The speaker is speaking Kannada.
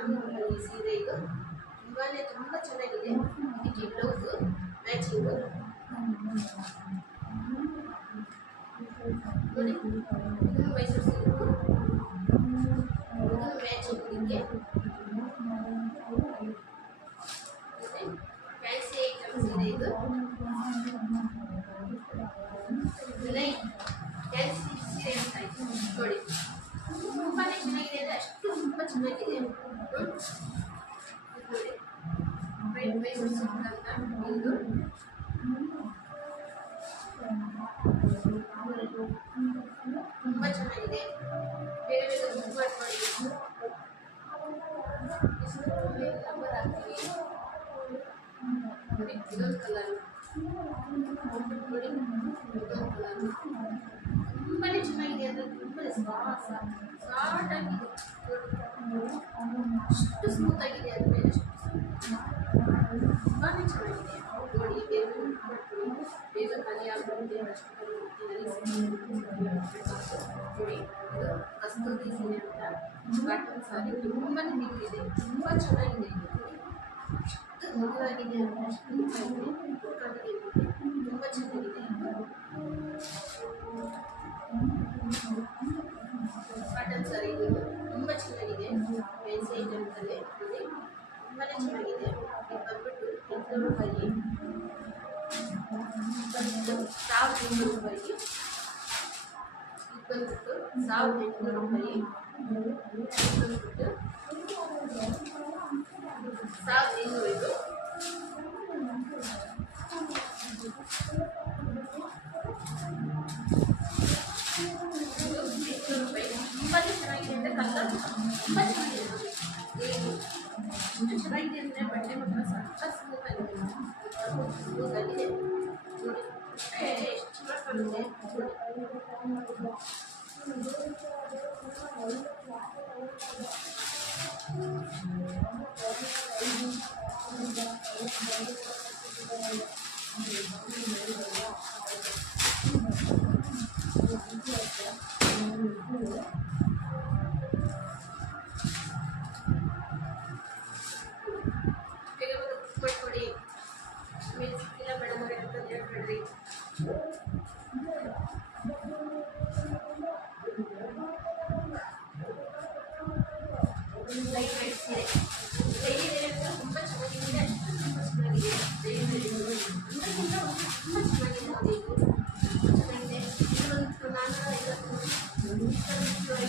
ಚೆನ್ನಾಗಿರೋ ಈ ಸೀರೆ ಇದು ತುಂಬ ಚೆನ್ನಾಗಿದೆ. ಇದಕ್ಕೆ ಬ್ಲೌಸು ಮ್ಯಾಚಿಂಗು ನೋಡಿ, ಇದು ಮೈಸೂರು ಸಿಲ್ಕು, ಇದು ಮ್ಯಾಚಿಂಗ್. ಇದಕ್ಕೆ ಫ್ಯಾನ್ಸಿ ಐಟಮ್ಸ್ ಇದೆ. ಇದು ಫ್ಯಾನ್ಸಿ ಸೀರೆ ಅಂತ ಆಯ್ತು ನೋಡಿ, ತುಂಬಾ ಚೆನ್ನಾಗಿದೆ ಅಂದರೆ ಅಷ್ಟು ತುಂಬ ಚೆನ್ನಾಗಿದೆ. ನೋಡಿ ಮೈಸೂರು ಸಿಲ್ಕ್ ಅಂತ ಇದು ತುಂಬ ಚೆನ್ನಾಗಿದೆ. ಬೇರೆ ಬೇರೆ ಬುಕ್ ಮಾಡ್ಕೊಳ್ಳಿ, ನಂಬರ್ ಹಾಕ್ತೀವಿ. ನೋಡಿ ಇದೊಂದು ಕಲರ್, ನೋಡಿ ಇದೊಂದು ಕಲರ್ ತುಂಬಾ ಚೆನ್ನಾಗಿದೆ. ಅಂದರೆ ತುಂಬ ಸಾಫ್ಟ್ ಆಗಿದೆ, ಅಷ್ಟು ಸ್ಮೂತ್ ಆಗಿದೆ ಅಂದರೆ ತುಂಬಾ ಚೆನ್ನಾಗಿದೆ. ನೋಡಿ ಬೇಗ ಮಾಡ್ಕೊಳ್ಳಿ, ಬೇಗ ಖಾಲಿ ಆಗುತ್ತೆ. ನೋಡಿ ಇದು ಕಸ್ತೂರಿ ಸೀರೆ ಅಂತ ಕಾಟನ್ ಸಾರಿ, ತುಂಬಾ ಬಿಟ್ಟಿದೆ, ತುಂಬ ಚೆನ್ನಾಗಿದೆ. ಅಷ್ಟು ಮೃದುವಾಗಿದೆ ಅಂದರೆ ಅಷ್ಟು ಚೆನ್ನಾಗಿದೆ, ತುಂಬ ಚೆನ್ನಾಗಿದೆ. ಕಾಟನ್ ಸಾರಿ ಇದು ತುಂಬ ಚೆನ್ನಾಗಿದೆ. ಫ್ಯಾನ್ಸಿ ಐಟಮ್ಸಲ್ಲಿ ನೋಡಿ ತುಂಬಾ ಚೆನ್ನಾಗಿದೆ. ಇದು ಬಂದ್ಬಿಟ್ಟು 800 ರೂಪಾಯಿ, 1800 ರೂಪಾಯಿ. ಇದು ಬಂದ್ಬಿಟ್ಟು 1800 ರೂಪಾಯಿ, ಇದು ಬಂದ್ಬಿಟ್ಟು 1500. ಇದು ತುಂಬಾ ಚೆನ್ನಾಗಿದೆ ಅಂದರೆ ಕಲರ್ ತುಂಬ ಚೆನ್ನಾಗಿದೆ. ಎಷ್ಟು ಚೆನ್ನಾಗಿದೆ ಅಂದರೆ ಬಟ್ಟೆ ಮಾತ್ರ ಸಖತ್ ಸ್ಮೂತ್ ಆಗಿದೆ, ಸ್ಮೂತ್ ಆಗಿದೆ. ನೋಡಿ ಎಷ್ಟು ಚೆನ್ನಾಗಿ ಕಾಣುತ್ತೆ. ಬೇಗ ಮಾಡ್ಕೊಡಿ, ಮೇಲೆ ಸಿಕ್ಕಿಲ್ಲ ಮೇಡಮ್ ಅವರೇ ಅಂತ ಹೇಳ್ಬೇಡ್ರಿ. ಲೈಟ್ ವೈಟ್ ಸೀರೆ ಡೈಲಿ ವೇರ್ ತುಂಬ ಚೆನ್ನಾಗಿದೆ, ಅಷ್ಟು ತುಂಬ ಚೆನ್ನಾಗಿದೆ. Daily wear